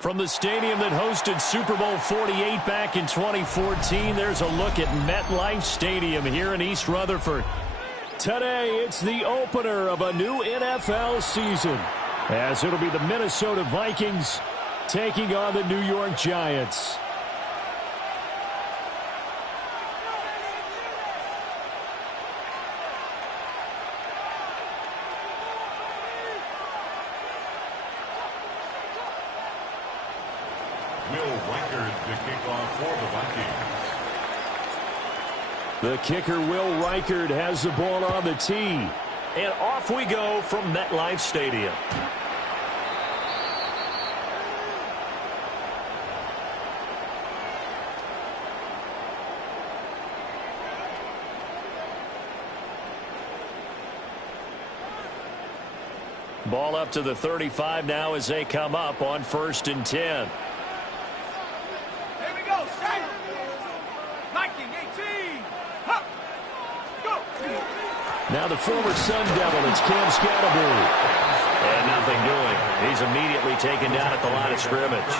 From the stadium that hosted Super Bowl 48 back in 2014, there's a look at MetLife Stadium here in East Rutherford. Today, it's the opener of a new NFL season, as it'll be the Minnesota Vikings taking on the New York Giants. The kicker, Will Reichard, has the ball on the tee. And off we go from MetLife Stadium. Ball up to the 35 now as they come up on 1st and 10. Now the former Sun Devil, it's Cam Scatterbury. And nothing doing. He's immediately taken down at the line of scrimmage.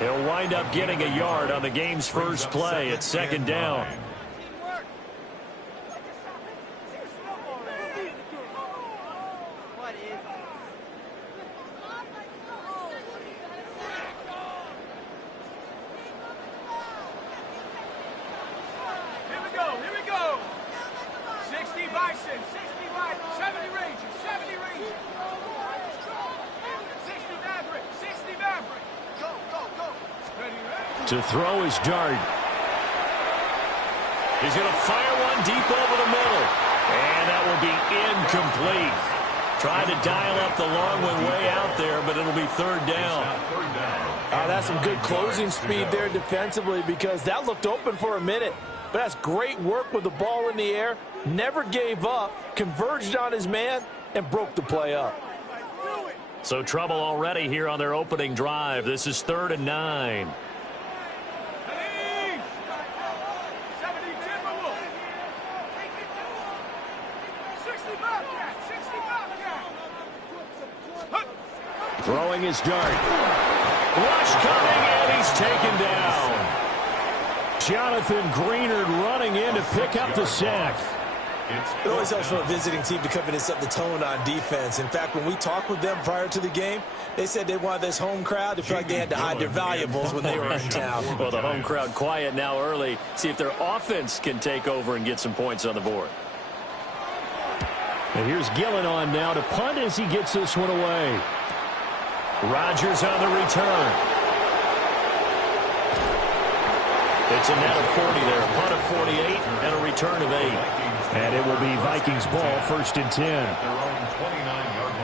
He'll wind up getting a yard on the game's first play. It's 2nd down. To throw his dart. He's going to fire one deep over the middle. And that will be incomplete. Trying to dial up the long one way out there, but it'll be 3rd down. That's some good closing speed there defensively, because that looked open for a minute. But that's great work with the ball in the air. Never gave up, converged on his man, and broke the play up. So trouble already here on their opening drive. This is 3rd and 9. Throwing his dart. Rush coming, and he's taken down. Jonathan Greenard running in to pick up the sack. It always helps for a visiting team to come in and set the tone on defense. In fact, when we talked with them prior to the game, they said they wanted this home crowd to feel like they had to hide their valuables when they were in town. Well, the home crowd quiet now early. See if their offense can take over and get some points on the board. And here's Gillen on now to punt as he gets this one away. Rodgers on the return. It's a net of 40 there, a punt of 48, and a return of 8. And it will be Vikings ball, 1st and 10. Their own 29-yard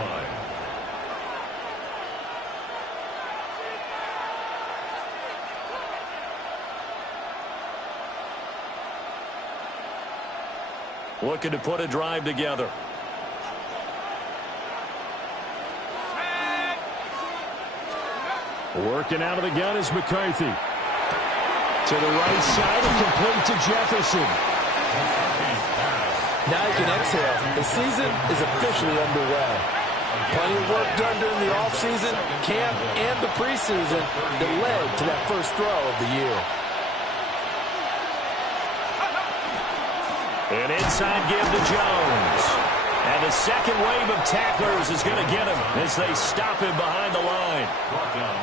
line. Looking to put a drive together. Working out of the gun is McCarthy. To the right side and complete to Jefferson. Now you can exhale. The season is officially underway. Plenty of work done during the offseason, camp, and the preseason that led to that first throw of the year. An inside give to Jones. And the second wave of tacklers is going to get him as they stop him behind the line.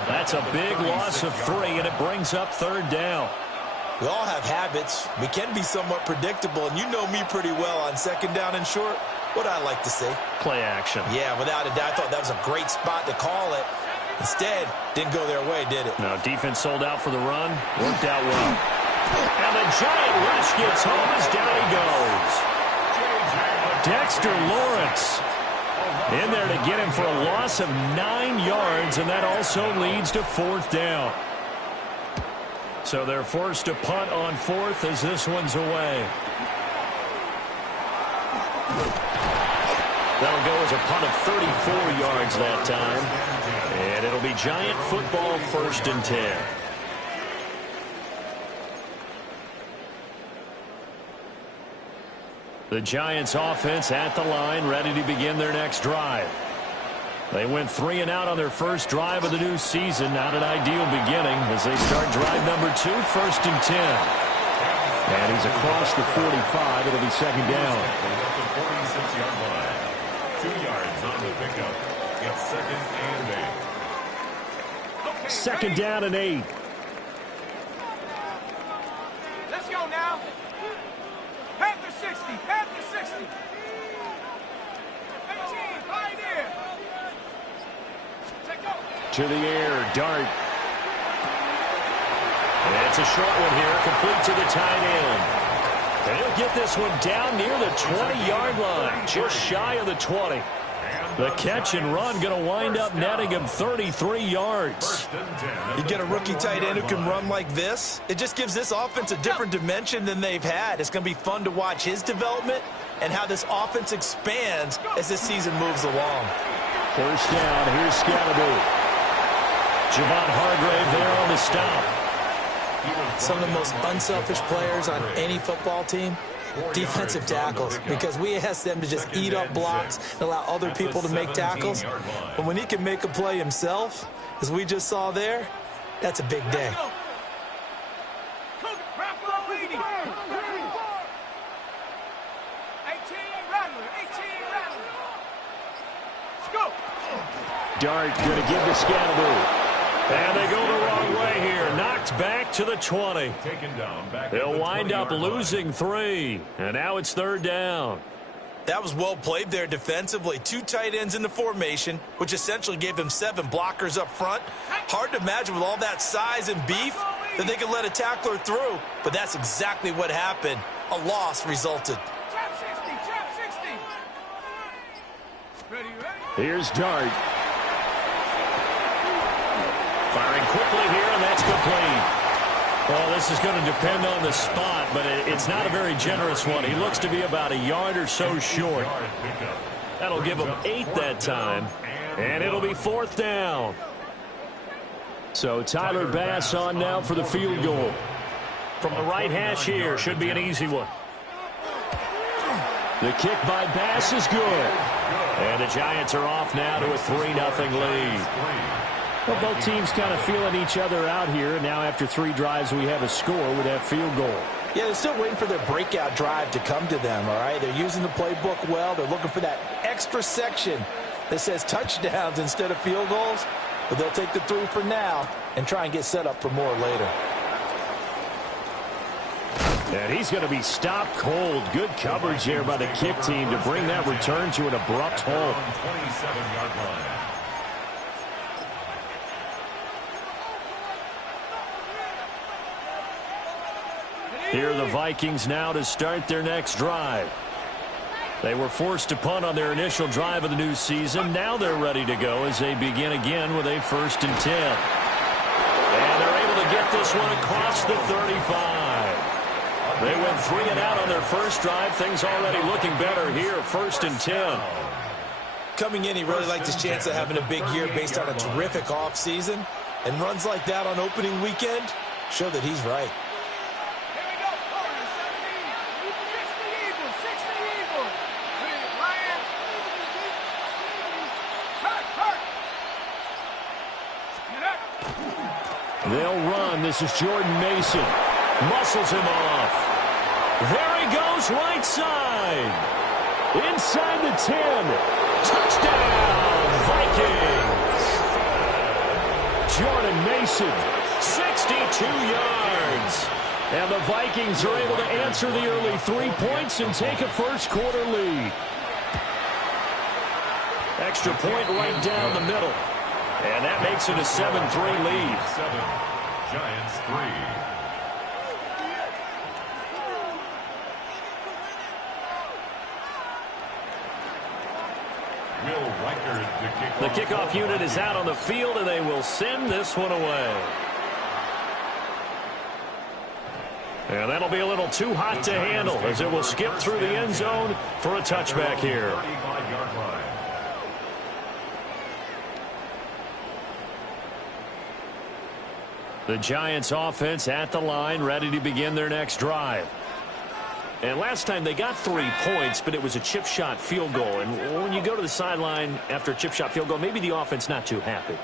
That's a big loss of 3, and it brings up 3rd down. We all have habits. We can be somewhat predictable, and you know me pretty well on 2nd down and short. What I like to say? Play action. Yeah, without a doubt, I thought that was a great spot to call it. Instead, didn't go their way, did it? No, defense sold out for the run. Worked out well. And the giant rush gets home as down he goes. Dexter Lawrence in there to get him for a loss of 9 yards, and that also leads to 4th down. So they're forced to punt on 4th as this one's away. That'll go as a punt of 34 yards that time. And it'll be Giant football, 1st and 10. The Giants offense at the line, ready to begin their next drive. They went 3 and out on their first drive of the new season. Not an ideal beginning as they start drive number 2, 1st and 10. And he's across the 45. It'll be second down. At the 46-yard line. 2 yards on the pickup. It's second and 8. Second down and 8. Let's go now. Panther 60. Panther 60. 18. Pioneer. Take go. To the air. Dart. And it's a short one here. Complete to the tight end. And he'll get this one down near the 20-yard line. Just shy of the 20. The catch and run going to wind up netting him 33 yards. You get a rookie tight end who can run like this. It just gives this offense a different dimension than they've had. It's going to be fun to watch his development and how this offense expands as this season moves along. First down. Here's Scalaboo. Javon Hargrave there on the stop. Some of the most unselfish players on any football team, defensive tackles, because we ask them to just eat up blocks and allow other people to make tackles. But when he can make a play himself, as we just saw there, that's a big day. Dart going to give to Scalaboo. And they go the wrong way here. Knocked back to the 20. They'll wind up losing 3. And now it's third down. That was well played there defensively. 2 tight ends in the formation, which essentially gave them 7 blockers up front. Hard to imagine with all that size and beef that they could let a tackler through. But that's exactly what happened. A loss resulted. Here's Dart. Firing quickly here, and that's complete. Well, this is going to depend on the spot, but it's not a very generous one. He looks to be about a yard or so short. That'll give him 8 that time, and it'll be fourth down. So Tyler Bass on now for the field goal. From the right hash here, should be an easy one. The kick by Bass is good. And the Giants are off now to a 3-0 lead. Well, both teams kind of feeling each other out here. Now after 3 drives, we have a score with that field goal. Yeah, they're still waiting for their breakout drive to come to them, all right? They're using the playbook well. They're looking for that extra section that says touchdowns instead of field goals. But they'll take the 3 for now and try and get set up for more later. And he's going to be stopped cold. Good coverage here by the kick team to bring that return to an abrupt halt. 27-yard line. Here are the Vikings now to start their next drive. They were forced to punt on their initial drive of the new season. Now they're ready to go as they begin again with a 1st and 10. And they're able to get this one across the 35. They went 3 and out on their first drive. Things already looking better here. 1st and 10. Coming in, he really liked his chance of having a big year based on a terrific offseason. And runs like that on opening weekend show that he's right. They'll run. This is Jordan Mason. Muscles him off. There he goes, right side. Inside the 10. Touchdown, Vikings. Jordan Mason, 62 yards. And the Vikings are able to answer the early 3 points and take a first-quarter lead. Extra point right down the middle. And that makes it a 7-3 lead. 7, Giants 3. The kickoff unit is out on the field, and they will send this one away. And that'll be a little too hot to handle as it will skip through the end zone for a touchback here. The Giants offense at the line, ready to begin their next drive. And last time they got 3 points, but it was a chip shot field goal. And when you go to the sideline after a chip shot field goal, maybe the offense not too happy.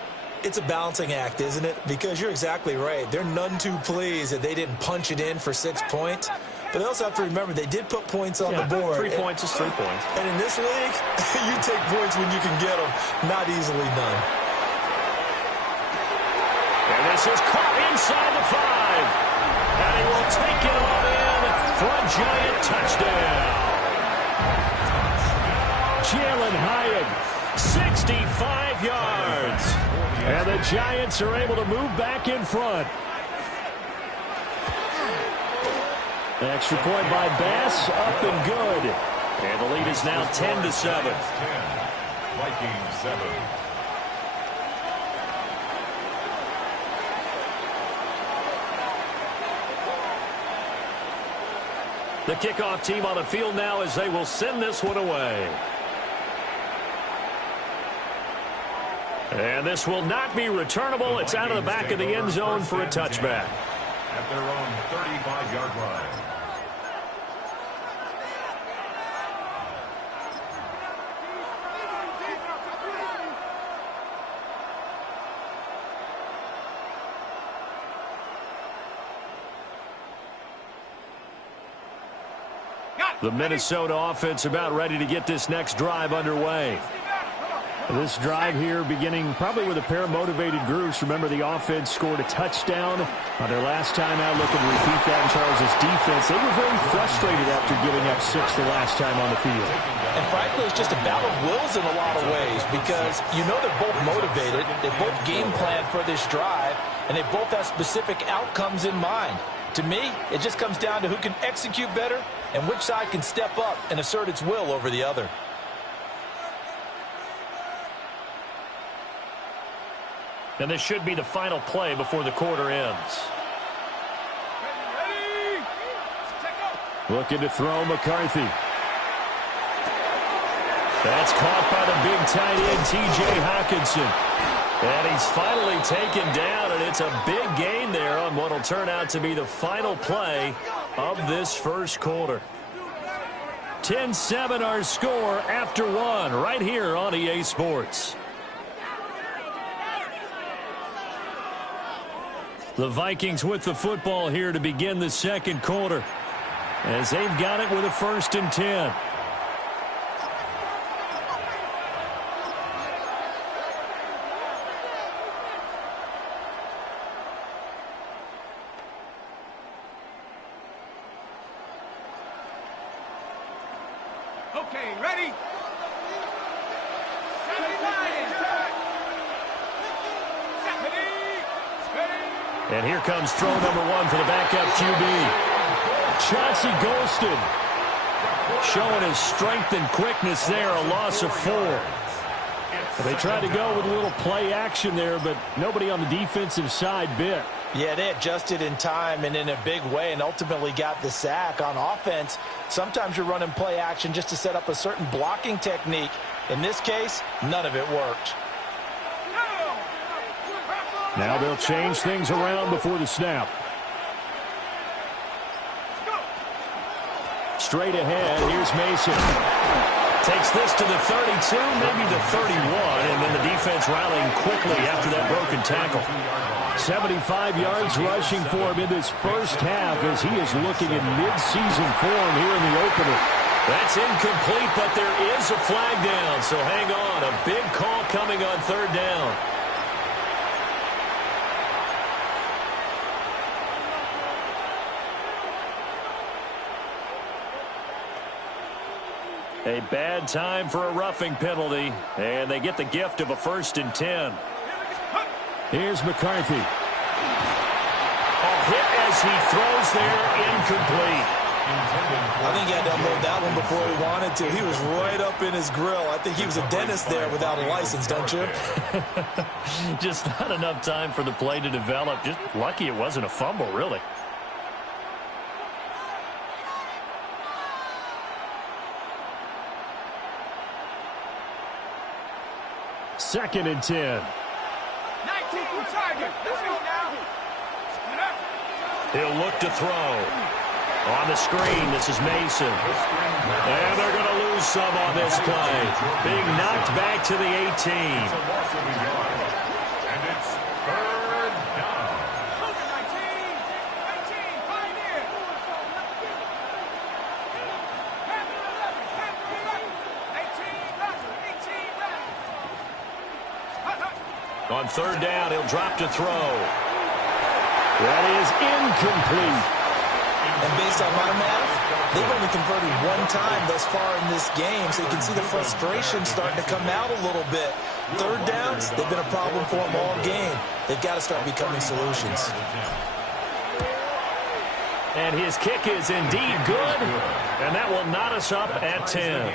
It's a balancing act, isn't it? Because you're exactly right. They're none too pleased that they didn't punch it in for 6 points. But they also have to remember they did put points on the board. 3 points is 3 points. And in this league, you take points when you can get them, not easily done. And this is caught inside the 5. And he will take it on in for a Giant touchdown. Jalen Hyatt, 65 yards. And the Giants are able to move back in front. Extra point by Bass, up and good. And the lead is now 10-7. 10. Vikings 7. The kickoff team on the field now as they will send this one away. And this will not be returnable. It's out of the back of the end zone for a touchback. At their own 35-yard line. The Minnesota offense about ready to get this next drive underway. This drive here beginning probably with a pair of motivated groups. Remember, the offense scored a touchdown on their last time out. Looking to repeat that in Charles' defense. They were very frustrated after giving up 6 the last time on the field. And frankly, it's just a battle of wills in a lot of ways because you know they're both motivated. They both game plan for this drive, and they both have specific outcomes in mind. To me, it just comes down to who can execute better and which side can step up and assert its will over the other. And this should be the final play before the quarter ends. Looking to throw McCarthy. That's caught by the big tight end, T.J. Hawkinson. And he's finally taken down, and it's a big gain there on what will turn out to be the final play of this first quarter. 10-7 our score after 1 right here on EA Sports. The Vikings with the football here to begin the second quarter as they've got it with a 1st and 10. Okay, ready? And here comes throw number 1 for the backup QB. Chauncey Golston showing his strength and quickness there, a loss of 4. They tried to go with a little play action there, but nobody on the defensive side bit. Yeah, they adjusted in time and in a big way and ultimately got the sack. On offense, sometimes you're running play action just to set up a certain blocking technique. In this case, none of it worked. Now they'll change things around before the snap. Straight ahead, here's Mason. Takes this to the 32, maybe the 31, and then the defense rallying quickly after that broken tackle. 75 yards rushing for him in this first half as he is looking in mid-season form here in the opener. That's incomplete, but there is a flag down, so hang on. A big call coming on 3rd down. A bad time for a roughing penalty, and they get the gift of a 1st and 10. Here's McCarthy. A hit as he throws there, incomplete. I think he had to unload that one before he wanted to. He was right up in his grill. I think he was a dentist there without a license, don't you? Just not enough time for the play to develop. Just lucky it wasn't a fumble, really. Second and 10. 19 target. Let's go now. He'll look to throw. On the screen, this is Mason. And they're going to lose some on this play. Being knocked back to the 18. It's a loss of a yard. And it's third down. 19, Pioneer. Panther 11, 18, On third down, he'll drop to throw. That is incomplete. And based on my math, they've only converted one time thus far in this game, so you can see the frustration starting to come out a little bit. Third downs, they've been a problem for them all game. They've got to start becoming solutions. And his kick is indeed good, and that will knot us up at 10.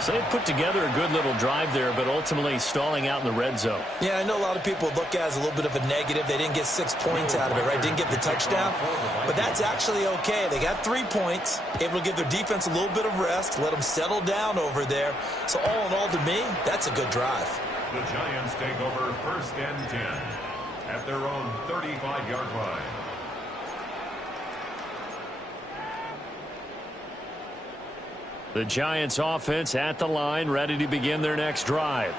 So they put together a good little drive there, but ultimately stalling out in the red zone. Yeah, I know a lot of people look at it as a little bit of a negative. They didn't get 6 points out of it, right? Didn't get the touchdown. But that's actually okay. They got 3 points, able to give their defense a little bit of rest, let them settle down over there. So all in all, to me, that's a good drive. The Giants take over first and 10 at their own 35-yard line. The Giants offense at the line, ready to begin their next drive.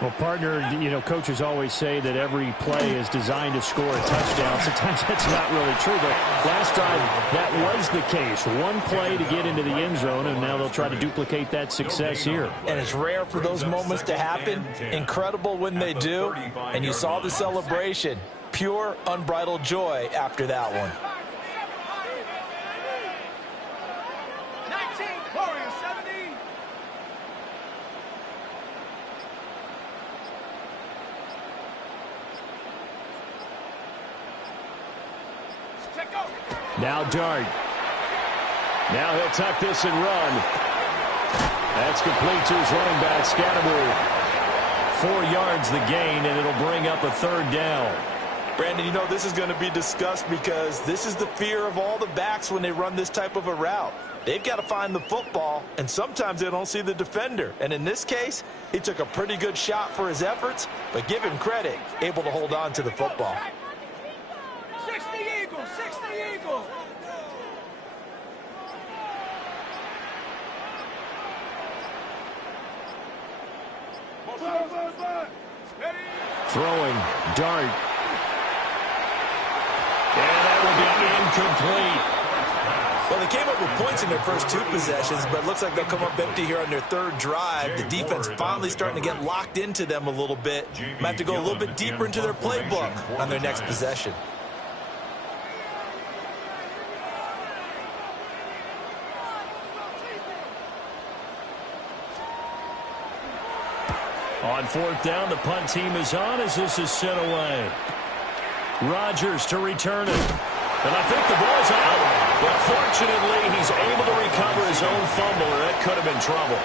Well, partner, you know, coaches always say that every play is designed to score a touchdown. Sometimes that's not really true, but last time that was the case. One play to get into the end zone, and now they'll try to duplicate that success here. And it's rare for those moments to happen. Incredible when they do. And you saw the celebration. Pure, unbridled joy after that one. 19, Warriors 70. Check out. Now Dart. Now he'll tuck this and run. That's complete to his running back, Scatterbury. 4 yards the gain, and it'll bring up a third down. Brandon, you know this is going to be discussed because this is the fear of all the backs when they run this type of a route. They've got to find the football, and sometimes they don't see the defender. And in this case, he took a pretty good shot for his efforts, but give him credit, able to hold on to the football. 60 Eagles, 60 Eagles. Ready? Throwing, Dart. And that will be incomplete. Well, they came up with points in their first 2 possessions, but it looks like they'll come up empty here on their third drive. The defense finally starting to get locked into them a little bit. Might have to go a little bit deeper into their playbook on their next possession. On fourth down, the punt team is on as this is sent away. Rodgers to return it. And I think the ball's out. But fortunately, he's able to recover his own fumble, or that could have been trouble.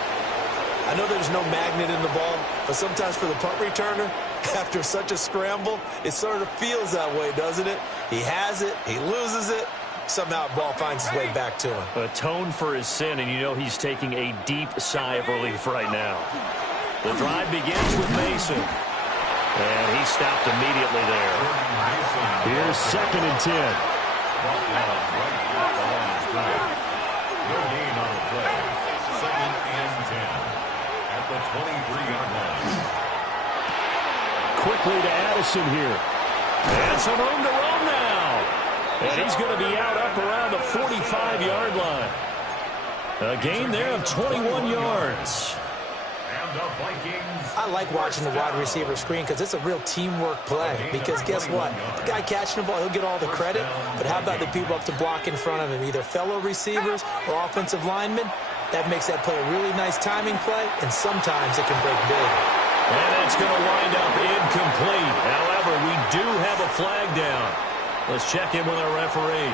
I know there's no magnet in the ball, but sometimes for the punt returner, after such a scramble, it sort of feels that way, doesn't it? He has it, he loses it, somehow the ball finds its way back to him. Atone for his sin, and you know he's taking a deep sigh of relief right now. The drive begins with Mason. And he stopped immediately there. Here's 2nd and 10. No gain on the play. 2nd and 10 at the 23-yard line. Quickly to Addison here. And some room to roam now. And he's going to be out up around the 45-yard line. A gain there of 21 yards. I like watching the wide receiver screen because it's a real teamwork play. Because guess what? The guy catching the ball, he'll get all the credit. But how about the people up to block in front of him, either fellow receivers or offensive linemen? That makes that play a really nice timing play, and sometimes it can break big. And it's going to wind up incomplete. However, we do have a flag down. Let's check in with our referee.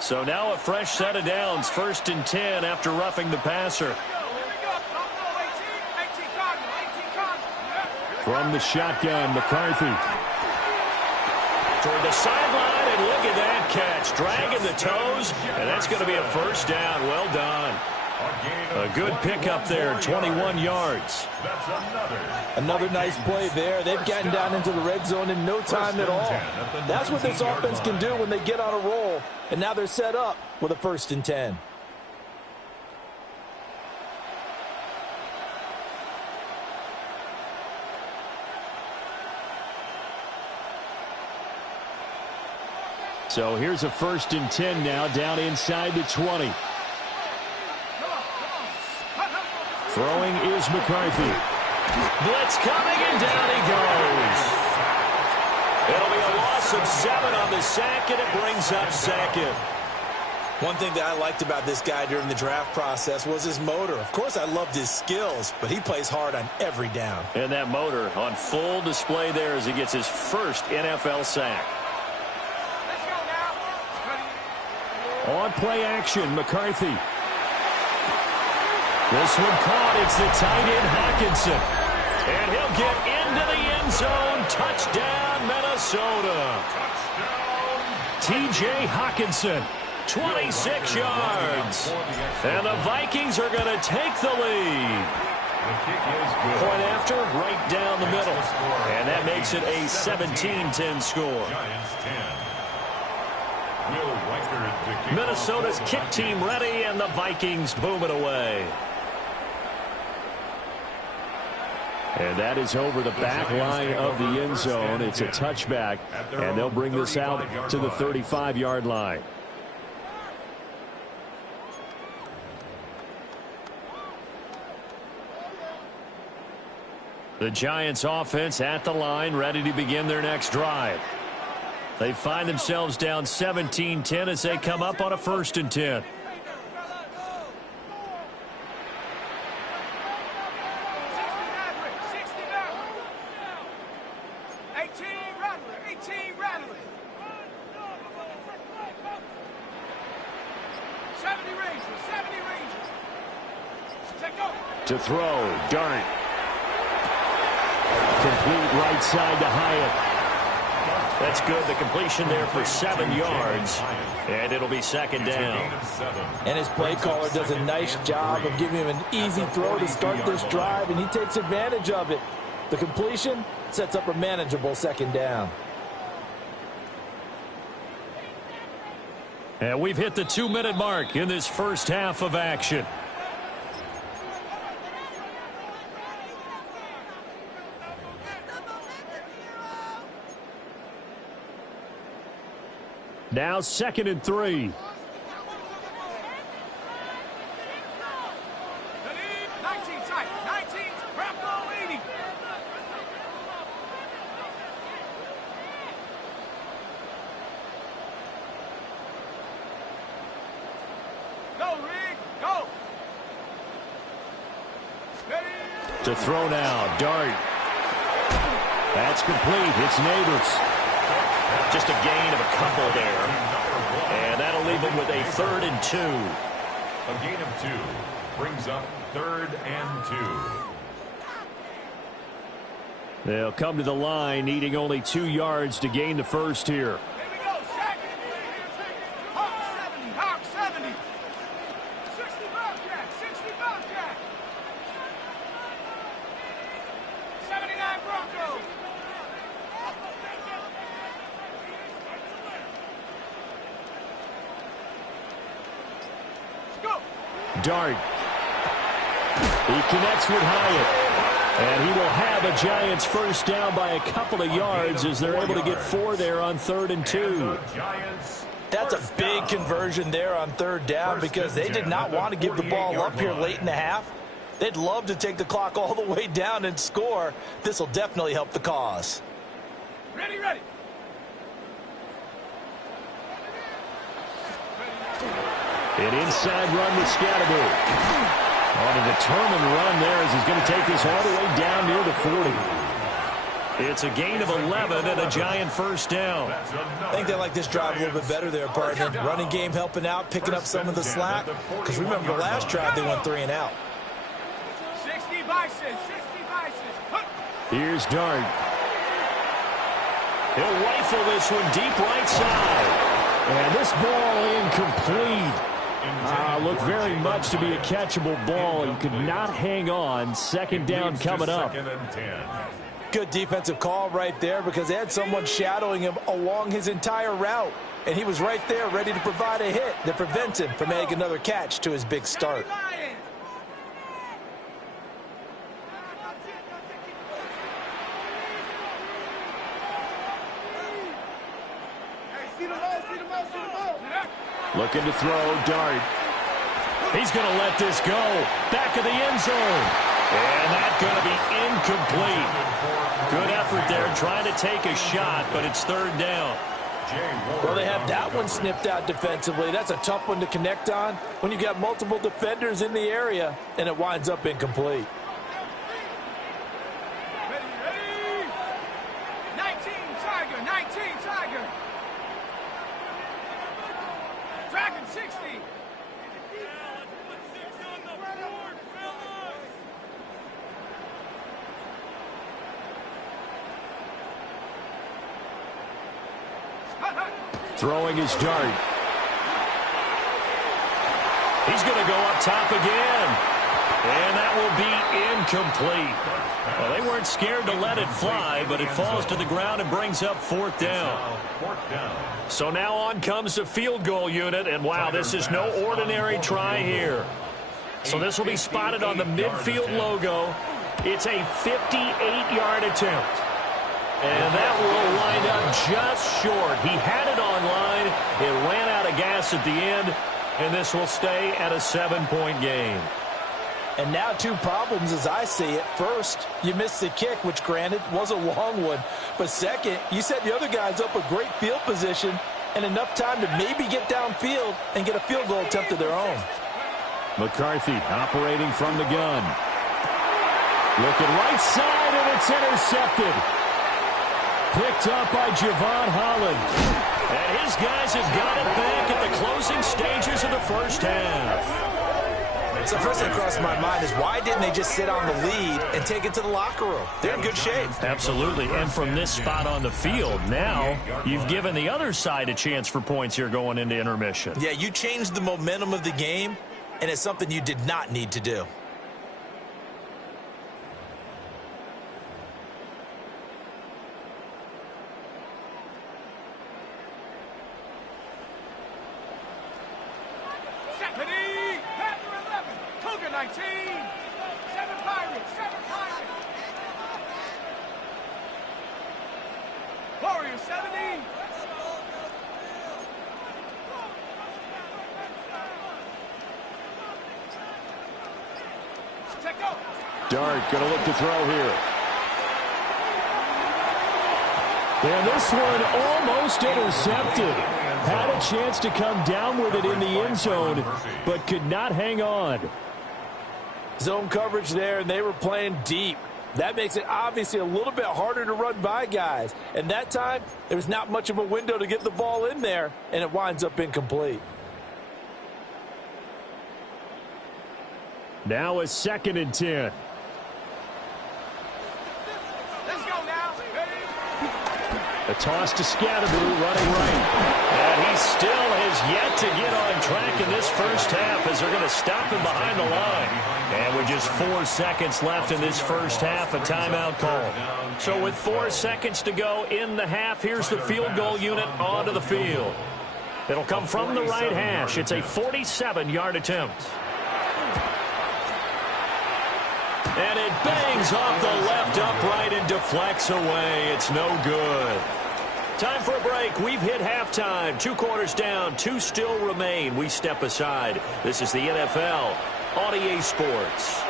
So now a fresh set of downs, 1st and 10 after roughing the passer. From the shotgun, McCarthy. Toward the sideline, and look at that catch. Dragging the toes, and that's going to be a first down. Well done. A good pickup there, 21 yards. That's Another nice play there. They've gotten down into the red zone in no time at all. That's what this offense can do when they get on a roll. And now they're set up with a 1st and 10. So here's a 1st and 10 now, down inside the 20. Throwing is McCarthy. Blitz coming, and down he goes. It'll be a loss of 7 on the sack, and it brings up 2nd. One thing that I liked about this guy during the draft process was his motor. Of course, I loved his skills, but he plays hard on every down. And that motor on full display there as he gets his first NFL sack. On play action, McCarthy. This one caught. It's the tight end, Hockenson. And he'll get into the end zone. Touchdown, Minnesota. T.J. Hockenson. 26 yards. And the Vikings are going to take the lead. Point after, right down the middle. And that makes it a 17-10 score. Minnesota's kick team ready, and the Vikings boom it away. And that is over the back line of the end zone. It's a touchback, and they'll bring this out to the 35-yard line. The Giants offense at the line, ready to begin their next drive. They find themselves down 17-10 as they come up on a 1st and 10. To throw, Dart. Complete right side to Hyatt. That's good. The completion there for 7 yards. And it'll be 2nd down. And his play caller does a nice job of giving him an easy throw to start this drive, and he takes advantage of it. The completion sets up a manageable 2nd down. And we've hit the 2-minute mark in this first half of action. Now 2nd and 3. 19 tight. 19. Wrap goal 80. Go, Rig. Go. Ready. To throw now, Dart. That's complete. It's Neighbors. Just a gain of a couple there. And that'll leave them with a 3rd and 2. A gain of 2 brings up 3rd and 2. They'll come to the line, needing only 2 yards to gain the first here. Here we go. Second. Hawk 70. Hawk 70. 60 Bobcat. 60 Bobcat. 79 Broncos. Dart. He connects with Hyatt. And he will have a Giants first down by a couple of yards as they're able to get 4 there on 3rd and 2. That's a big conversion there on 3rd down because they did not want to give the ball up here late in the half. They'd love to take the clock all the way down and score. This will definitely help the cause. Ready, ready. An inside run with Scatterby. On a determined run there as he's going to take this all the way down near the 40. It's a gain of 11 and a Giant first down. I think they like this drive a little bit better there, partner. Running game helping out, picking up some of the slack. Because remember, the last drive they went 3 and out. 60 Bison. 60 Bison. Here's Dart. He'll rifle this one deep right side. And this ball incomplete. Looked very much to be a catchable ball. He could not hang on. Second down coming up. Second and 10. Good defensive call right there because they had someone shadowing him along his entire route. And he was right there ready to provide a hit that prevents him from adding another catch to his big start. Looking to throw, Dart. He's going to let this go. Back of the end zone. And that's going to be incomplete. Good effort there trying to take a shot, but it's third down. Well, they have that one snipped out defensively. That's a tough one to connect on when you've got multiple defenders in the area, and it winds up incomplete. Ready. 19, Tiger. 19, Tiger. Dragon 60. Throwing his Dart. He's going to go up top again. And that will be incomplete. Well, they weren't scared to let it fly, but it falls to the ground and brings up fourth down. So now on comes the field goal unit, and wow, this is no ordinary try here. So this will be spotted on the midfield logo. It's a 58-yard attempt. And that will wind up just short. He had it on line. It ran out of gas at the end, and this will stay at a 7-point game. And now two problems as I see it. First, you missed the kick, which granted was a long one. But second, you set the other guys up a great field position and enough time to maybe get downfield and get a field goal attempt of their own. McCarthy operating from the gun. Looking right side, and it's intercepted. Picked up by Javon Holland. And his guys have got it back at the closing stages of the first half. So first thing that crossed my mind is why didn't they just sit on the lead and take it to the locker room? They're in good shape. Absolutely. And from this spot on the field, now you've given the other side a chance for points here going into intermission. Yeah, you changed the momentum of the game, and it's something you did not need to do. Dart going to look to throw here. And this one almost intercepted. Had a chance to come down with it in the end zone, but could not hang on. Zone coverage there, and they were playing deep. That makes it obviously a little bit harder to run by guys. And that time, there was not much of a window to get the ball in there, and it winds up incomplete. Now a 2nd and 10. Let's go now. A toss to Scatterboo, running right. And he still has yet to get on track in this first half as they're going to stop him behind the line. And with just 4 seconds left in this first half, a timeout call. So with 4 seconds to go in the half, here's the field goal unit onto the field. It'll come from the right hash. It's a 47-yard attempt. And it bangs off the left upright and deflects away. It's no good. Time for a break. We've hit halftime. 2 quarters down. 2 still remain. We step aside. This is the NFL on EA Sports.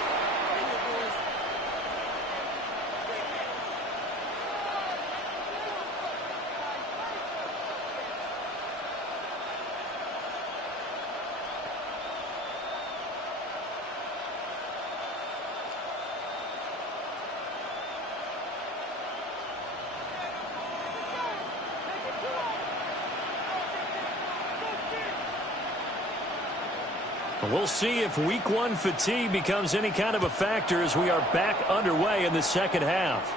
We'll see if week 1 fatigue becomes any kind of a factor as we are back underway in the second half.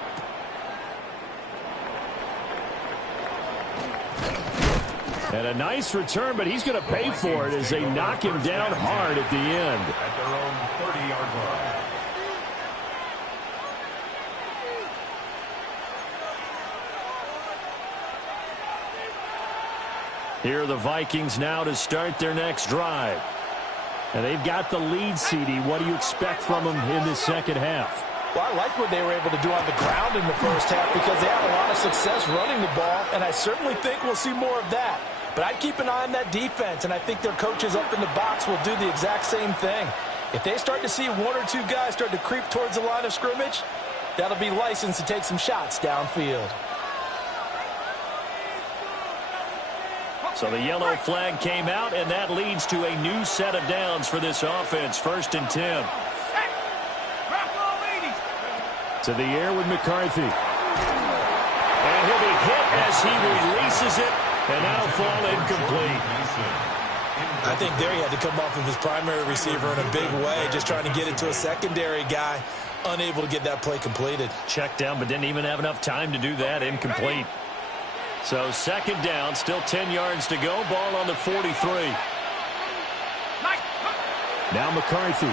And a nice return, but he's going to pay for it as they knock him down hard at the end. At their own 30-yard line. Here are the Vikings now to start their next drive. And they've got the lead, CD. What do you expect from them in this second half? Well, I like what they were able to do on the ground in the first half because they had a lot of success running the ball, and I certainly think we'll see more of that. But I'd keep an eye on that defense, and I think their coaches up in the box will do the exact same thing. If they start to see one or two guys start to creep towards the line of scrimmage, that'll be licensed to take some shots downfield. So the yellow flag came out, and that leads to a new set of downs for this offense. 1st and 10. To the air with McCarthy. And he'll be hit as he releases it, and that'll fall incomplete. I think there he had to come off of his primary receiver in a big way, just trying to get it to a secondary guy, unable to get that play completed. Checked down, but didn't even have enough time to do that. Incomplete. So 2nd down, still 10 yards to go. Ball on the 43. Now McCarthy.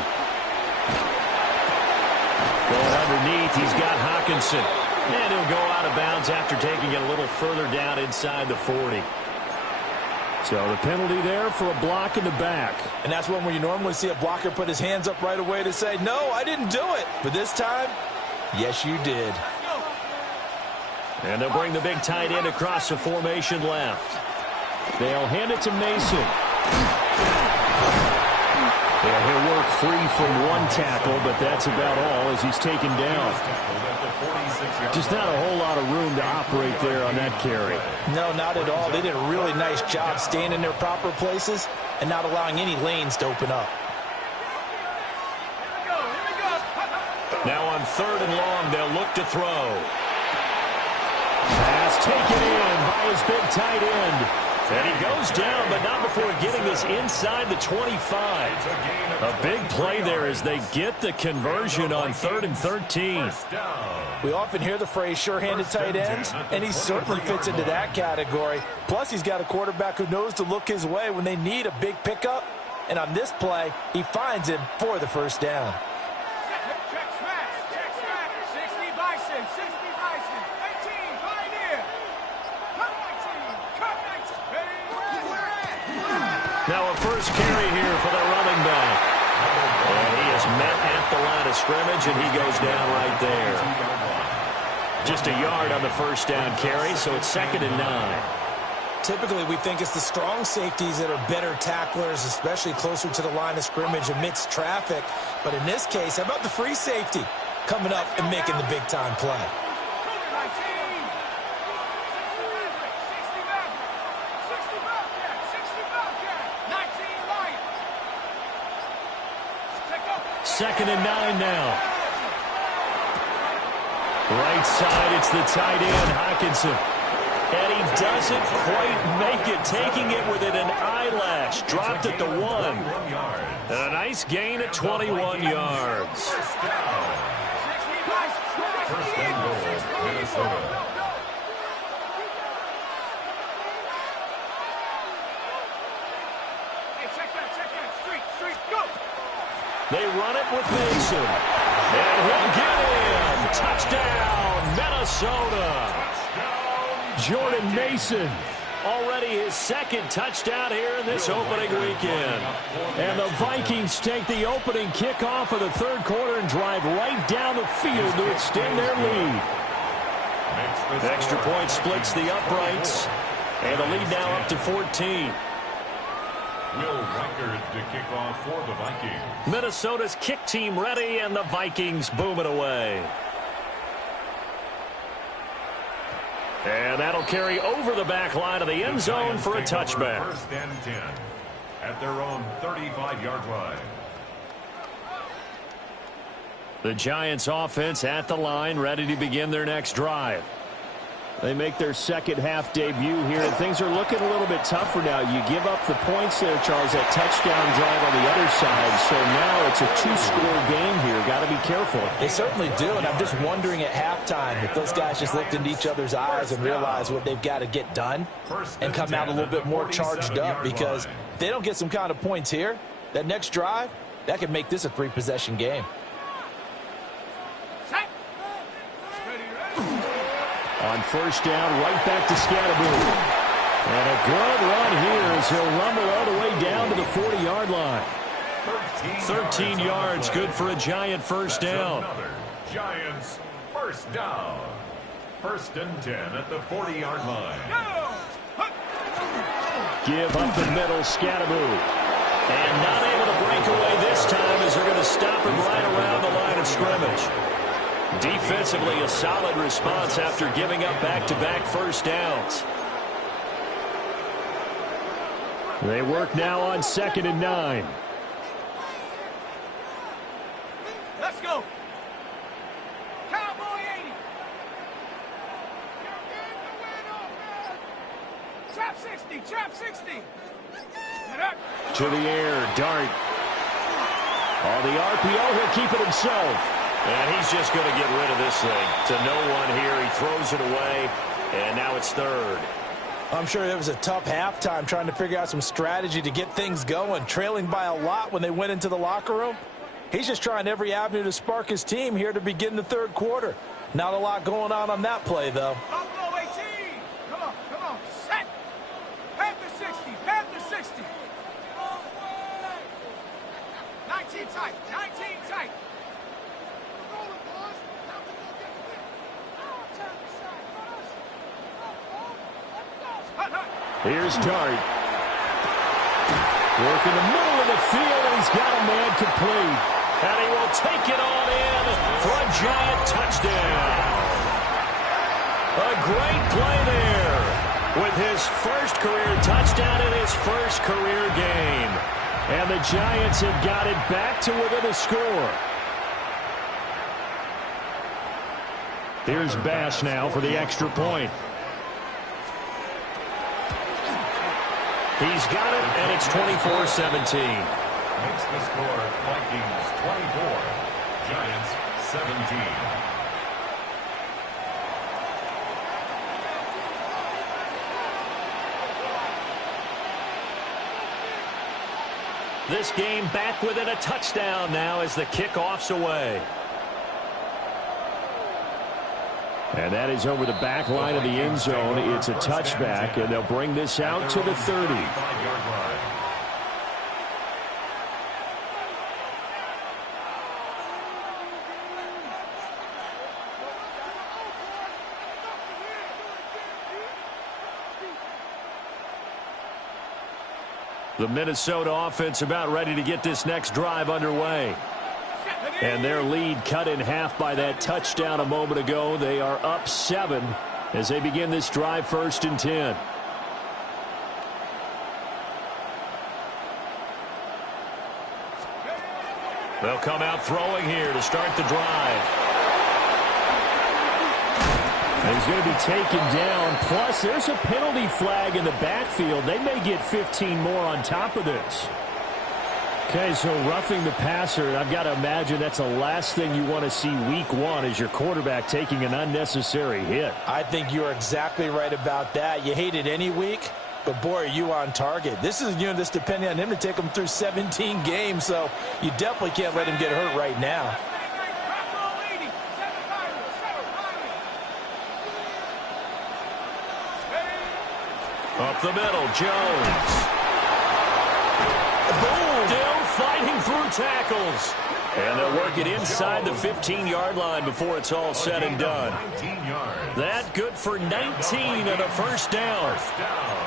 Going underneath, he's got Hawkinson. And he'll go out of bounds after taking it a little further down inside the 40. So the penalty there for a block in the back. And that's one where you normally see a blocker put his hands up right away to say, no, I didn't do it. But this time, yes, you did. And they'll bring the big tight end across the formation left. They'll hand it to Mason. Yeah, he'll work free from one tackle, but that's about all as he's taken down. Just not a whole lot of room to operate there on that carry. No, not at all. They did a really nice job staying in their proper places and not allowing any lanes to open up. Now on 3rd and long, they'll look to throw. Pass taken in by his big tight end. And he goes down, but not before getting this inside the 25. A big play there as they get the conversion on 3rd and 13. We often hear the phrase sure-handed tight ends, and he certainly fits into that category. Plus, he's got a quarterback who knows to look his way when they need a big pickup. And on this play, he finds him for the 1st down. Now a first carry here for the running back. And he is met at the line of scrimmage, and he goes down right there. Just a yard on the 1st down carry, so it's 2nd and 9. Typically, we think it's the strong safeties that are better tacklers, especially closer to the line of scrimmage amidst traffic. But in this case, how about the free safety coming up and making the big-time play? Second and 9 now. Right side, it's the tight end, Hawkinson. And he doesn't quite make it, taking it within an eyelash. Dropped it to 1. And a nice gain at 21 yards. First and goal, Minnesota. They run it with Mason. And he'll get in. Touchdown, Minnesota. Jordan Mason. Already his 2nd touchdown here in this opening weekend. And the Vikings take the opening kickoff of the 3rd quarter and drive right down the field to extend their lead. Extra point splits the uprights. And the lead now up to 14. Will Reichard to kick off for the Vikings. Minnesota's kick team ready, and the Vikings boom it away. And that'll carry over the back line of the end zone for a touchback. 1st and 10 at their own 35-yard line. The Giants offense at the line, ready to begin their next drive. They make their second half debut here, and things are looking a little bit tougher now. You give up the points there, Charles, that touchdown drive on the other side. So now it's a two-score game here. Got to be careful. They certainly do, and I'm just wondering at halftime if those guys just looked into each other's eyes and realized what they've got to get done and come out a little bit more charged up, because if they don't get some kind of points here, that next drive, that could make this a three-possession game. On first down, right back to Scatterbury. And a good run here as he'll rumble all the way down to the 40-yard line. 13 yards, good for a Giant first down. Giants first down. 1st and 10 at the 40-yard line. Give up the middle, Scatterbury. And not able to break away this time as they're going to stop him right around the line of scrimmage. Defensively, a solid response after giving up back-to-back first downs. They work now on 2nd and 9. Let's go. Cowboy 80. Trap 60. Trap 60. To the air, Dart. On the RPO, he'll keep it himself. And he's just going to get rid of this thing. To no one here. He throws it away, and now it's 3rd. I'm sure it was a tough halftime trying to figure out some strategy to get things going, trailing by a lot when they went into the locker room. He's just trying every avenue to spark his team here to begin the 3rd quarter. Not a lot going on that play, though. Buffalo 18. Come on. Set. Panther 60. Panther 60. 19 tight. 19 tight. Here's Dart. Work in the middle of the field, and he's got a man complete. And he will take it on in for a Giant touchdown. A great play there with his first career touchdown in his first career game. And the Giants have got it back to within a score. Here's Bass now for the extra point. He's got it, and it's 24-17. Makes the score Vikings 24, Giants 17. This game back within a touchdown now as the kickoff's away. And that is over the back line of the end zone. It's a touchback, and they'll bring this out to the 30. The Minnesota offense about ready to get this next drive underway. And their lead cut in half by that touchdown a moment ago. They are up 7 as they begin this drive 1st and 10. They'll come out throwing here to start the drive. And he's going to be taken down. Plus, there's a penalty flag in the backfield. They may get 15 more on top of this. Okay, so roughing the passer, and I've got to imagine that's the last thing you want to see week 1 is your quarterback taking an unnecessary hit. I think you're exactly right about that. You hate it any week, but boy, are you on target. This is a unit that's depending on him to take him through 17 games, so you definitely can't let him get hurt right now. Up the middle, Jones. Still fighting through tackles. And they'll work it inside the 15-yard line before it's all said and done. That good for 19 and a first down.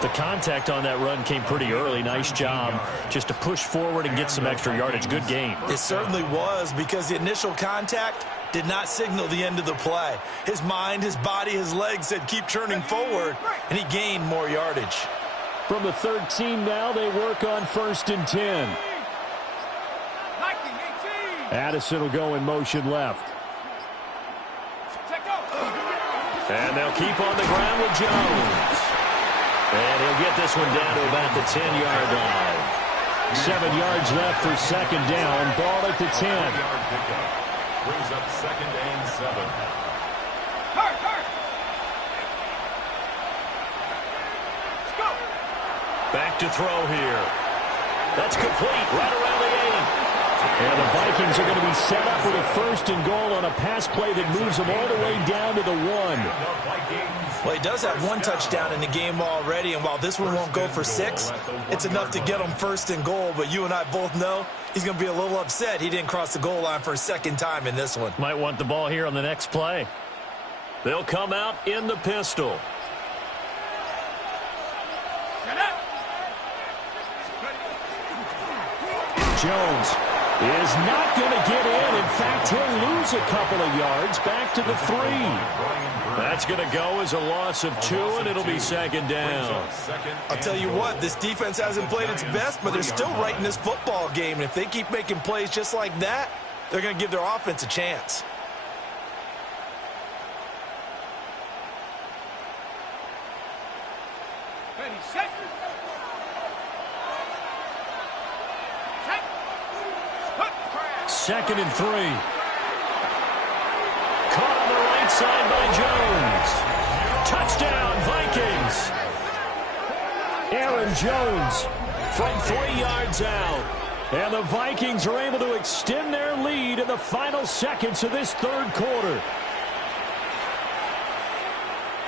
The contact on that run came pretty early. Nice job just to push forward and get some extra yardage. Good game. It certainly was, because the initial contact did not signal the end of the play. His mind, his body, his legs said keep churning forward, and he gained more yardage. From the 13 now, they work on 1st and 10. Addison will go in motion left. And they'll keep on the ground with Jones. And he'll get this one down to about the 10-yard line. 7 yards left for second down. Ball at the 10. Brings up 2nd and 7. Hurt, hurt. Let's go. Back to throw here. That's complete right around the 8. And the Vikings are going to be set up with a 1st and goal on a pass play that moves them all the way down to the 1. Well, he does have 1 touchdown in the game already, and while this one won't go for 6, it's enough to get him 1st and goal. But you and I both know he's going to be a little upset he didn't cross the goal line for a 2nd time in this one. Might want the ball here on the next play. They'll come out in the pistol. Jones is not going to get in. In fact, he'll lose a couple of yards back to the 3. That's going to go as a loss of 2, and it'll be 2nd down. I'll tell you what, this defense hasn't played its best, but they're still right in this football game. And if they keep making plays just like that, they're going to give their offense a chance. Ready, set. Set. 2nd and 3. Caught on the right side by Jones. Touchdown, Vikings. Aaron Jones From 3 yards out. And the Vikings are able to extend their lead in the final seconds of this 3rd quarter.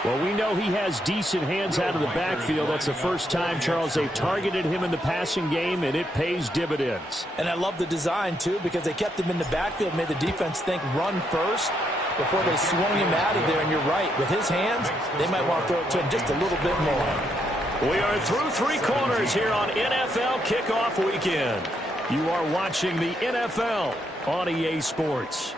Well, we know he has decent hands out of the backfield. That's the first time, Charles, they've targeted him in the passing game, and it pays dividends. And I love the design, too, because they kept him in the backfield, made the defense think run first before they swung him out of there. And you're right, with his hands, they might want to throw it to him just a little bit more. We are through 3 quarters here on NFL Kickoff Weekend. You are watching the NFL on EA Sports.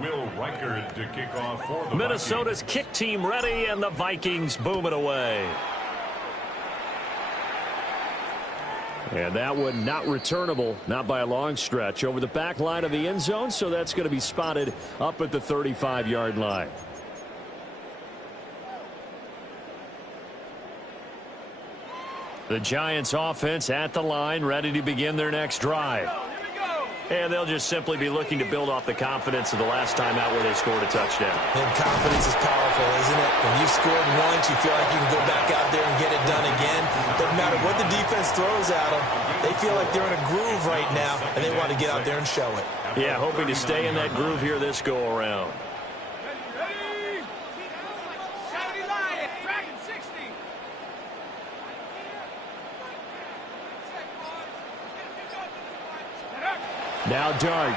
Will Reichard to kick off for the Minnesota's Vikings. kick team ready, and the Vikings boom it away. And that one not returnable, not by a long stretch, over the back line of the end zone, so that's going to be spotted up at the 35-yard line. The Giants offense at the line, ready to begin their next drive. And they'll just simply be looking to build off the confidence of the last time out where they scored a touchdown. And confidence is powerful, isn't it? When you've scored once, you feel like you can go back out there and get it done again. Doesn't matter what the defense throws at them. They feel like they're in a groove right now, and they want to get out there and show it. Yeah, hoping to stay in that groove here this go-around. Ready. 70 Lion. Dragon 60. Now Dart.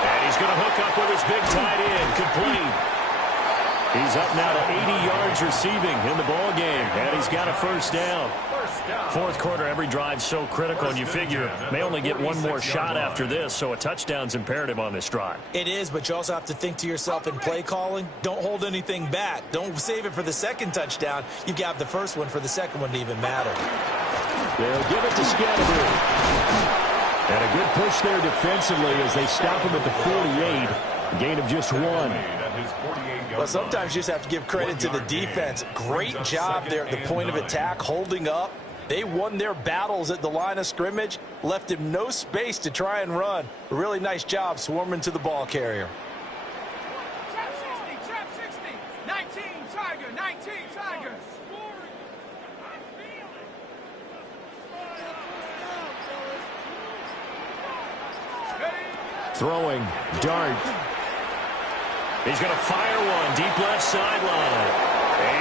And he's going to hook up with his big tight end. Complete. He's up now to 80 yards receiving in the ball game, and he's got a 1st down. 4th quarter, every drive's so critical, and you figure may only get one more shot after this, so a touchdown's imperative on this drive. It is, but you also have to think to yourself in play calling, don't hold anything back. Don't save it for the 2nd touchdown. You got the 1st one for the 2nd one to even matter. They'll give it to Scatterby. And a good push there defensively as they stop him at the 48. Gain of just 1. Well, sometimes you just have to give credit to the defense. Great job there at the point of attack, holding up. They won their battles at the line of scrimmage, left him no space to try and run. A really nice job swarming to the ball carrier. Trap 60. 19 Tiger. 19 Tiger. Throwing. Dart. He's going to fire one deep left sideline.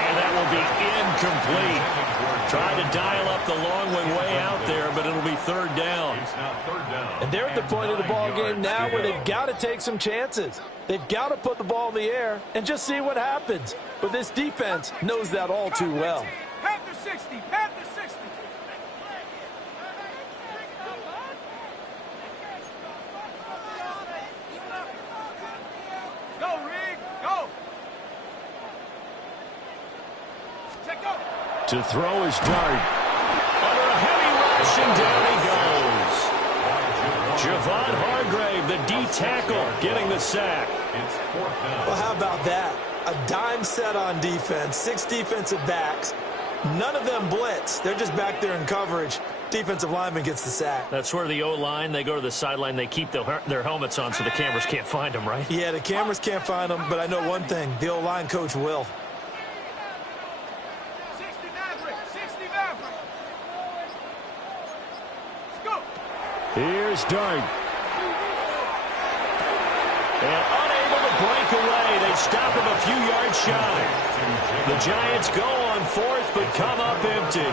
And that will be incomplete. Tried to dial up the long way out there, but it'll be 3rd down. And they're at the point of the ball game now where they've got to take some chances. They've got to put the ball in the air and just see what happens. But this defense knows that all too well. Panther 60. Panther 60. Go, Rig. Go. Check To throw his dart. Under a heavy rush, and down he goes. Javon Hargrave, the D tackle, getting the sack. Well, how about that? A dime set on defense, 6 defensive backs. None of them blitz. They're just back there in coverage. Defensive lineman gets the sack. That's where the O-line, they go to the sideline, they keep their helmets on so the cameras can't find them, right? Yeah, the cameras can't find them, but I know one thing. The O-line coach will. 60 Maverick. 60 Maverick. Let's go. Here's Dart. And unable to break away. They stop him a few yards shy. The Giants go on 4th, but come up empty.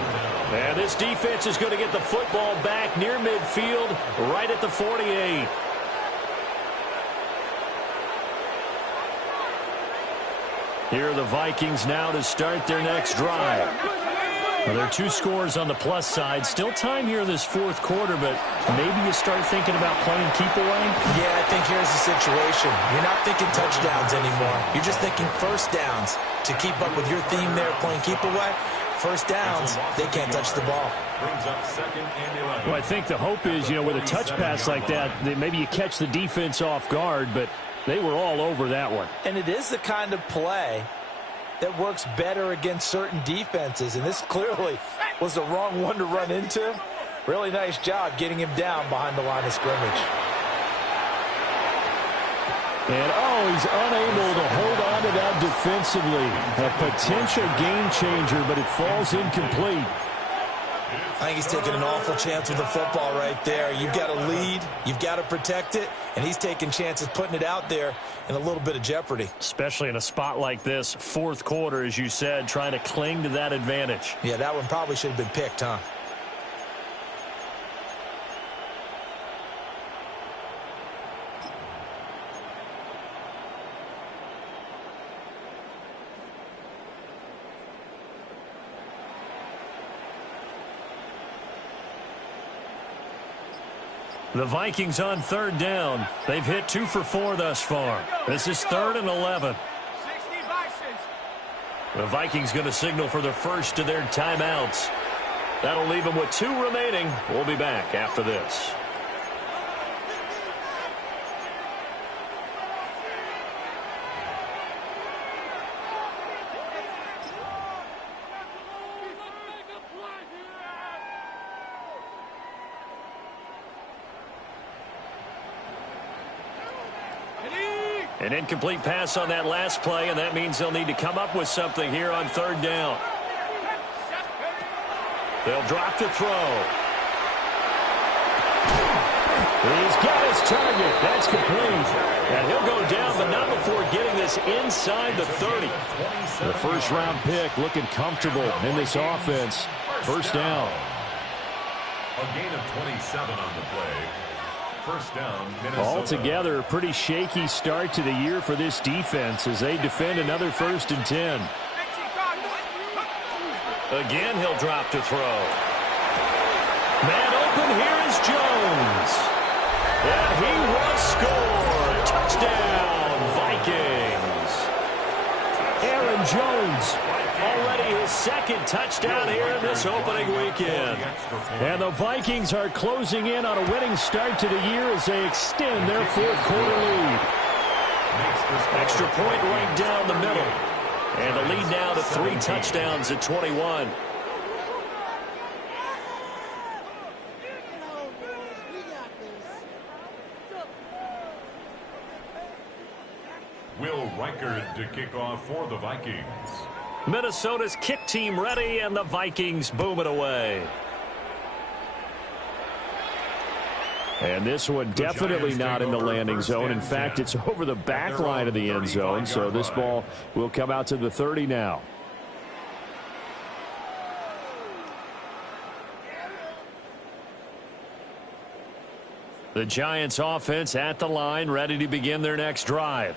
And this defense is going to get the football back near midfield, right at the 48. Here are the Vikings now to start their next drive. Well, there are 2 scores on the plus side. Still time here in this 4th quarter, but maybe you start thinking about playing keep away? Yeah, I think here's the situation. You're not thinking touchdowns anymore. You're just thinking first downs. To keep up with your theme there, playing keep away, first downs, they can't touch the ball. Well, I think the hope is, with a touch pass like that maybe you catch the defense off guard, but they were all over that one. And it is the kind of play that works better against certain defenses, and this clearly was the wrong one to run into. Really nice job getting him down behind the line of scrimmage. And, he's unable to hold on to that defensively. A potential game changer, but it falls incomplete. I think he's taking an awful chance with the football right there. You've got to lead, you've got to protect it, and he's taking chances putting it out there in a little bit of jeopardy. Especially in a spot like this, 4th quarter, as you said, trying to cling to that advantage. Yeah, that one probably should have been picked, huh? The Vikings on 3rd down. They've hit 2 for 4 thus far. This is 3rd and 11. 60 Vikings. The Vikings going to signal for the first of their timeouts. That'll leave them with 2 remaining. We'll be back after this. An incomplete pass on that last play, and that means they'll need to come up with something here on 3rd down. They'll drop to throw. He's got his target. That's complete. And he'll go down, but not before getting this inside the 30. The first-round pick looking comfortable in this offense. First down. A gain of 27 on the play. First down, Minnesota. Altogether, a pretty shaky start to the year for this defense as they defend another 1st and 10. Again, he'll drop to throw. Man open, here is Jones. And he will score. Touchdown, Vikings. Aaron Jones. Already his 2nd touchdown here in this opening weekend. And the Vikings are closing in on a winning start to the year as they extend their 4th quarter lead. Extra point right down the middle. And the lead now to 3 touchdowns at 21. Will Reichard to kick off for the Vikings. Minnesota's kick team ready, and the Vikings boom it away. And this one definitely not in the landing zone. In fact, it's over the back line of the end zone, so this ball will come out to the 30 now. The Giants offense at the line, ready to begin their next drive.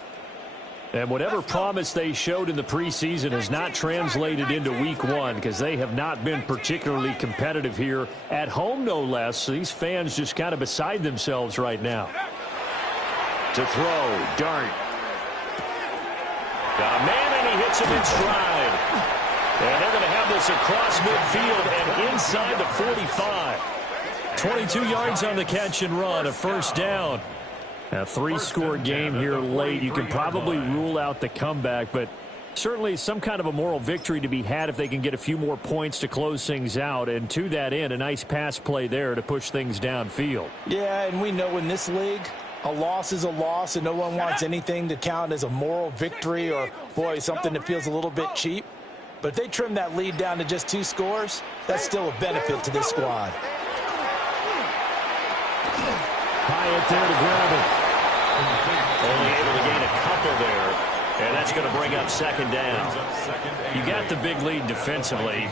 And whatever promise they showed in the preseason has not translated into week 1 because they have not been particularly competitive here at home, no less. So these fans just kind of beside themselves right now. To throw, Dart. Got a man, and he hits him in stride. And they're going to have this across midfield and inside the 45. 22 yards on the catch and run, a first down. A three-score game here late. You can probably rule out the comeback, but certainly some kind of a moral victory to be had if they can get a few more points to close things out. And to that end, a nice pass play there to push things downfield. Yeah, and we know in this league, a loss is a loss, and no one wants anything to count as a moral victory or, boy, something that feels a little bit cheap. But if they trim that lead down to just 2 scores, that's still a benefit to this squad. Hyatt there to grab it. Only able to gain a couple there. And that's going to bring up second down. You got the big lead defensively.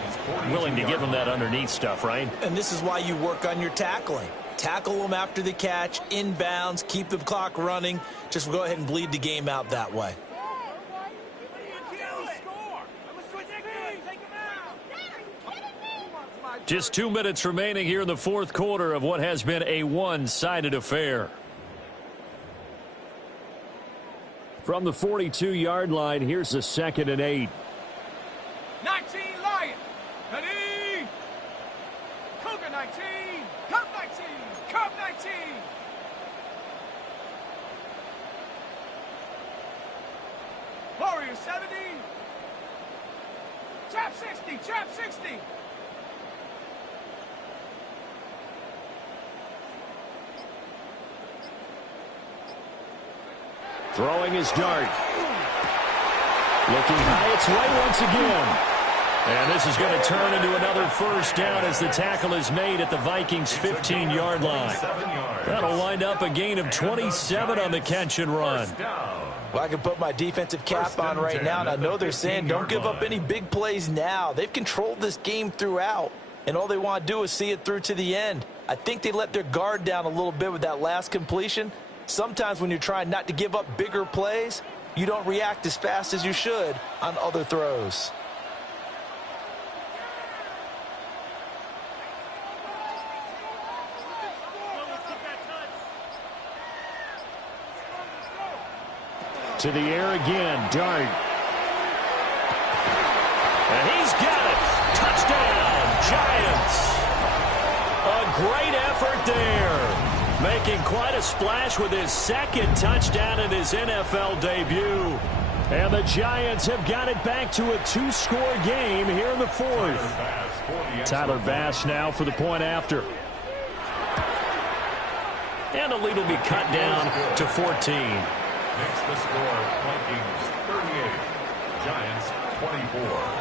Willing to give them that underneath stuff, right? And this is why you work on your tackling. Tackle them after the catch, inbounds, keep the clock running. Just go ahead and bleed the game out that way. Just 2 minutes remaining here in the fourth quarter of what has been a one-sided affair. From the 42-yard line, here's the 2nd and 8. 19 Lion. Ready. Cougar 19. Cup 19. Cup 19. Warrior 70. Trap 60. Trap 60. Throwing his dart. Looking high, it's right once again. And this is going to turn into another first down as the tackle is made at the Vikings' 15-yard line. That'll wind up a gain of 27 on the catch and run. Well, I can put my defensive cap on right now, and I know they're saying don't give up any big plays now. They've controlled this game throughout, and all they want to do is see it through to the end. I think they let their guard down a little bit with that last completion. Sometimes when you're trying not to give up bigger plays, you don't react as fast as you should on other throws. To the air again, dart. And he's got it. Touchdown, Giants. A great effort there. Making quite a splash with his 2nd touchdown in his NFL debut. And the Giants have got it back to a 2-score game here in the 4th. Tyler Bass now for the point after. And the lead will be cut down to 14. Next the score, Vikings 38, Giants 24.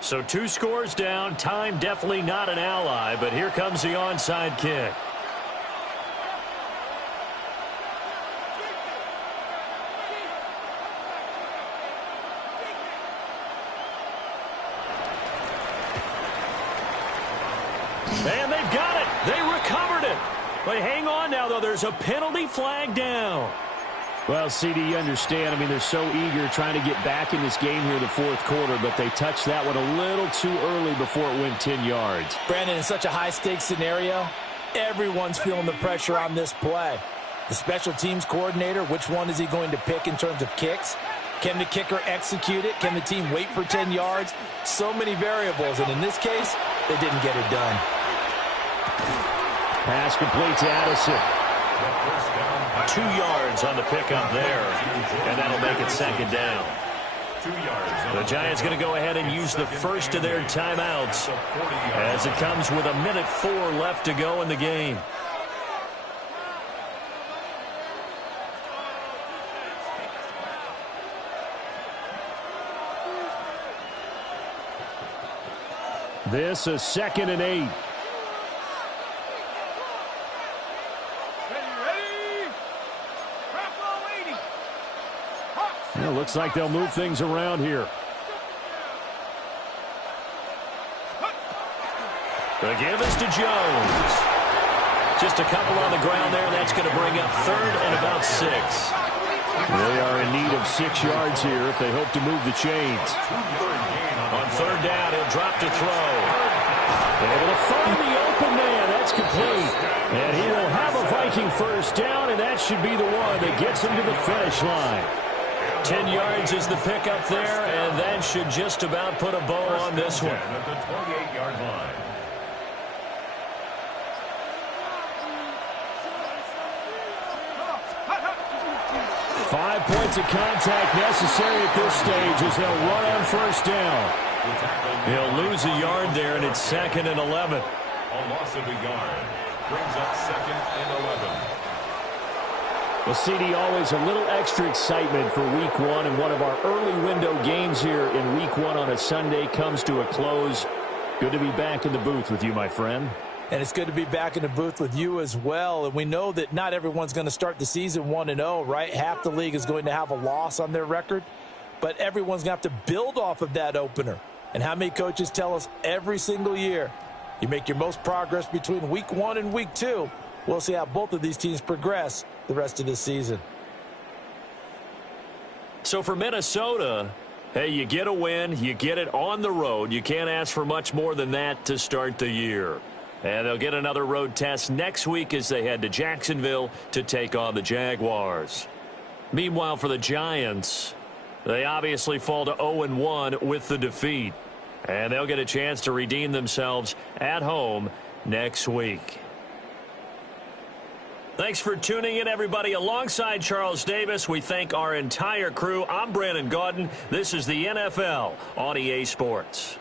So 2 scores down. Time definitely not an ally, but here comes the onside kick. And they've got it. They recovered it. But hang on now, though. There's a penalty flag down. Well, CD, you understand. I mean, they're so eager trying to get back in this game here in the 4th quarter, but they touched that one a little too early before it went 10 yards. Brandon, in such a high-stakes scenario, everyone's feeling the pressure on this play. The special teams coordinator, which one is he going to pick in terms of kicks? Can the kicker execute it? Can the team wait for 10 yards? So many variables, and in this case, they didn't get it done. Pass complete to Addison. 2 yards on the pickup there, and that'll make it 2nd down. 2 yards. The Giants going to go ahead and use the first of their timeouts as it comes with 1:04 left to go in the game. This is 2nd and 8. Well, looks like they'll move things around here. The give is to Jones. Just a couple on the ground there. That's going to bring up 3rd and about 6. They are in need of 6 yards here if they hope to move the chains. On 3rd down, he'll drop to throw. Able to find the open man. That That's complete. And he will have a Viking first down, and that should be the one that gets him to the finish line. 10 yards is the pickup there, and that should just about put a bow on this one. At the 28-yard line. 5 points of contact necessary at this stage as they'll run on first down. He'll lose a yard there, and it's 2nd and 11. A loss of a yard. Brings up 2nd and 11. Well, CD, always a little extra excitement for Week 1, and one of our early window games here in Week 1 on a Sunday comes to a close. Good to be back in the booth with you, my friend. And it's good to be back in the booth with you as well. And we know that not everyone's going to start the season 1-0, right? Half the league is going to have a loss on their record. But everyone's going to have to build off of that opener. And how many coaches tell us every single year, you make your most progress between Week 1 and Week 2. We'll see how both of these teams progress the rest of the season. So for Minnesota, hey, you get a win, you get it on the road. You can't ask for much more than that to start the year. And they'll get another road test next week as they head to Jacksonville to take on the Jaguars. Meanwhile, for the Giants, they obviously fall to 0-1 with the defeat. And they'll get a chance to redeem themselves at home next week. Thanks for tuning in, everybody. Alongside Charles Davis, we thank our entire crew. I'm Brandon Gaudin. This is the NFL on EA Sports.